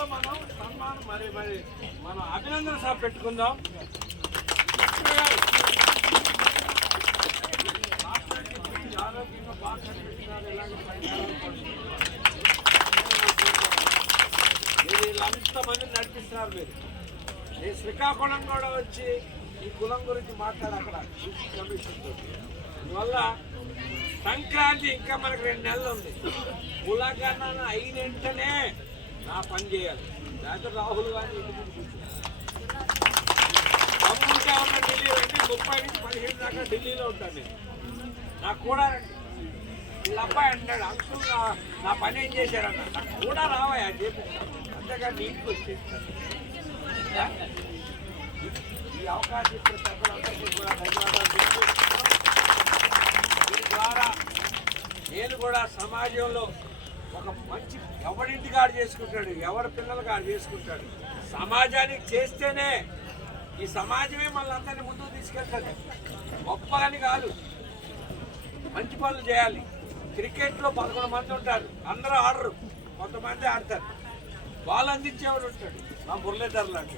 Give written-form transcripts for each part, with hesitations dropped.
ఇప్పుడు మనం సన్మానం మరి మనం అభినందన సభ పెట్టుకుందాం. ఆరోగ్యంగా బాగా వీళ్ళంతమంది నడిపిస్తున్నారు. నేను శ్రీకాకుళం కూడా వచ్చి ఈ కులం గురించి మాట్లాడు అక్కడ కమిషన్ తోటి. అందువల్ల సంక్రాంతి ఇంకా మనకు 2 నెలలు ఉంది. కులగణన అయిన వెంటనే నా పని చేయాలి. లేకపోతే రాహుల్ గాంధీ తమ్ముడిగా ఉన్న ఢిల్లీ రండి. 30 నుంచి 15 దాకా ఢిల్లీలో ఉంటాను నేను. నాకు కూడా రండి. వీళ్ళ అబ్బాయి అంటాడు అంకుల్ నా పని ఏం చేశారన్న. నాకు కూడా రావాయా చేపిస్తాను. అంతేగాని నీటికి వచ్చేస్తాను. ఈ అవకాశం ఇచ్చిన పెద్దలందరికీ కూడా ధన్యవాదాలు. దీని ద్వారా నేను కూడా సమాజంలో ఒక మంచి ఎవరింటి గాడు చేసుకుంటాడు, ఎవరి పిల్లలు గాడు చేసుకుంటాడు. సమాజానికి చేస్తేనే ఈ సమాజమే మళ్ళీ అందరినీ ముందుకు తీసుకెళ్తుంది. గొప్పగాని కాదు, మంచి పనులు చేయాలి. క్రికెట్లో 11 మంది ఉంటారు, అందరూ ఆడరు, కొంతమంది ఆడతారు. బాల్ అందించేవాడు ఉంటాడు, మా మురళీధర్ లాంటి.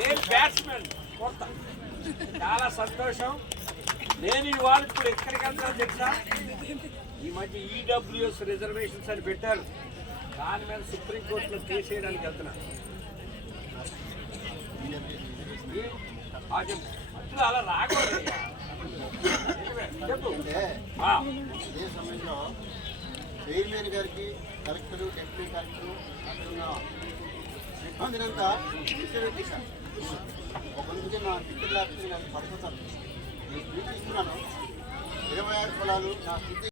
నేను బ్యాట్స్మెన్ కొడతా. చాలా సంతోషం. నేను ఇవాళ ఇప్పుడు ఎక్కడికి వెళ్తాను తెలుసా? ఈ మధ్య ఈడబ్ల్యూఎస్ రిజర్వేషన్స్ అని పెట్టారు, దాని మీద సుప్రీంకోర్టులో కేసు వేయడానికి వెళ్తున్నాను. అలా రాకూడదు. చెప్పు. అదే సమయంలో చైర్మన్ గారికి, కలెక్టర్, డిప్యూటీ కలెక్టర్, అక్కడ ఉన్న సిబ్బందినంతా విశ్వవిద్యాలయం ఒక నుంచి నా మిత్రుల పడుతుంటాను. నేను స్పీచ్ ఇస్తున్నాను. 26 కులాలు నా స్థితి